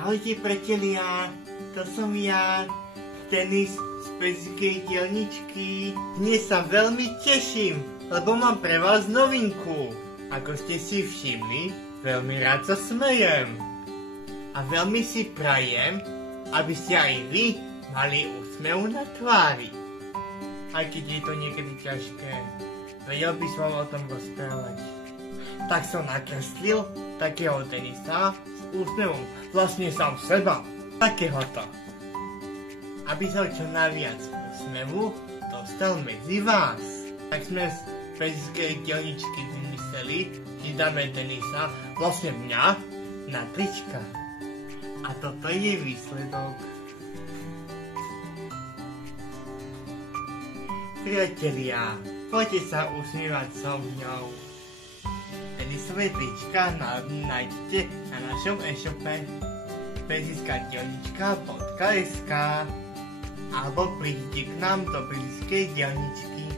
Ahojte priatelia, to som ja, Denis z Pezickej dielničky. Dnes sa veľmi teším, lebo mám pre vás novinku. Ako ste si všimli, veľmi rád sa smejem. A veľmi si prajem, aby ste aj vy mali úsmev na tvári. Aj keď je to niekedy ťažké, vedel by som o tom rozprávať. Tak som nakreslil takého Denisa s úsmevom, vlastne sám seba, takéhoto. Aby som čo najviac úsmevu dostal medzi vás. Tak sme z Pezickej dielničky vymysleli, že dáme Denisa, vlastne mňa, na trička. A toto je výsledok. Priatelia, poďte sa usmievať so mňou. Denisové trička nájdete na našom e-shope pezickadielnička.sk alebo príďte k nám do Pezickej dielničky.